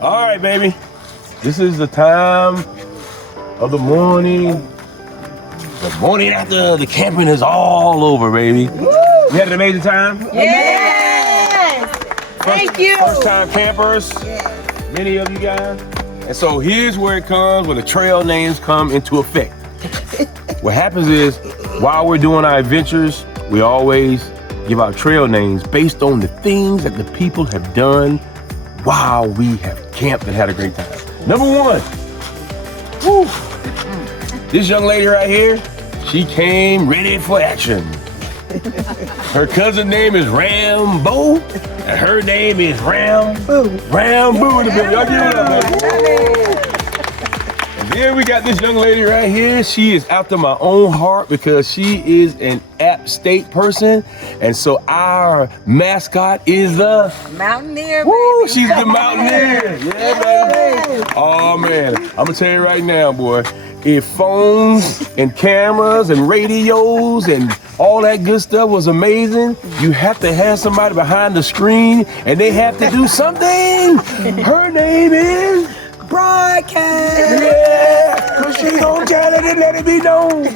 All right, baby. This is the time of the morning. The morning after the camping is all over, baby. Woo! You had an amazing time? Yes! Thank you! First time campers, many of you guys. And so here's where it comes, where the trail names come into effect. What happens is, while we're doing our adventures, we always give our trail names based on the things that the people have done while we have camped and had a great time. Number one, woo, this young lady right here, she came ready for action. Her cousin name is Rambo, and her name is Rambo. Rambo in the building. Y'all give it up, man. And then we got this young lady right here. She is after my own heart because she is an App State person, and so our mascot is the Mountaineer, baby. Woo, she's the Mountaineer. Yeah, baby. Oh man, I'm gonna tell you right now, boy. If phones and cameras and radios and all that good stuff was amazing, you have to have somebody behind the screen and they have to do something. Her name is Broadcast. Yeah, cause she gon' tell it and let it be known.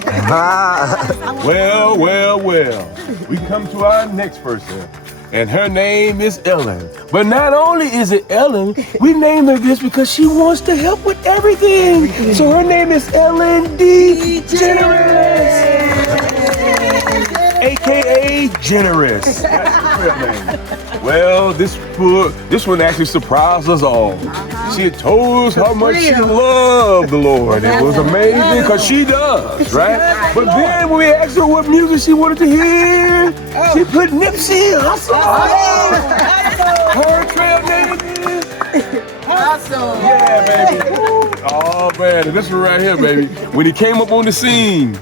Well. We come to our next person. And her name is Ellen. But not only is it Ellen, we named her this because she wants to help with everything. So her name is Ellen D. Generous. AKA Generous. That's her real name. Well, this one actually surprised us all. She had told us how much she loved the Lord. It was amazing because she does, right? But then when we asked her what music she wanted to hear, she put Nipsey Hussle. Her trail name is Awesome. Yeah, baby. Oh man, and this one right here, baby. When he came up on the scene,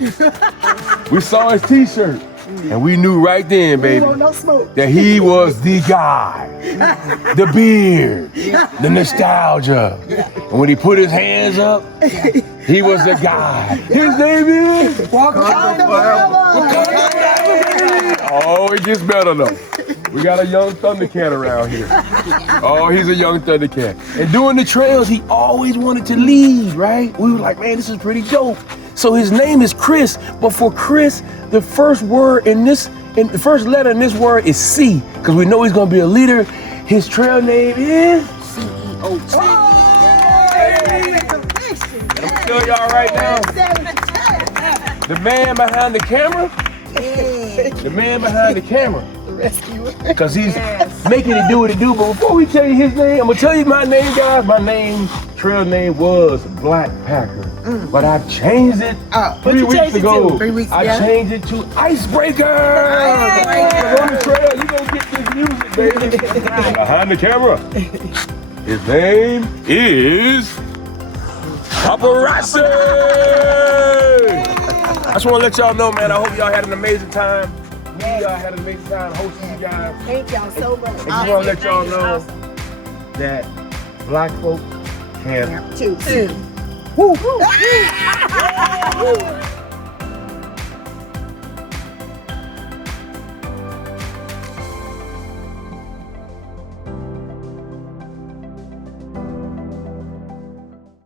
we saw his t-shirt. And we knew right then, baby, that he was the guy, the beard, the nostalgia. And when he put his hands up, he was the guy. His name is Wakanda Forever. Oh, it gets better though. We got a young Thundercat around here. Oh, he's a young Thundercat. And doing the trails, he always wanted to lead, right? We were like, man, this is pretty dope. So his name is Chris, but for Chris, the first word the first letter in this word is C, because we know he's gonna be a leader. His trail name is CEO. I'm gonna tell y'all right now, the man behind the camera, because he's making it do what it do. But before we tell you his name, I'm gonna tell you my name, guys. My trail name was Black Packer, but I changed it 3 weeks ago. 3 weeks ago. I changed it to Icebreaker. On the trail, you gonna get this music, baby. Behind the camera, his name is Paparazzi. I just want to let y'all know, man. I hope y'all had an amazing time. We had an amazing time hosting you guys. Thank y'all so much. I just want to let y'all know that black folk camp Two. Woo.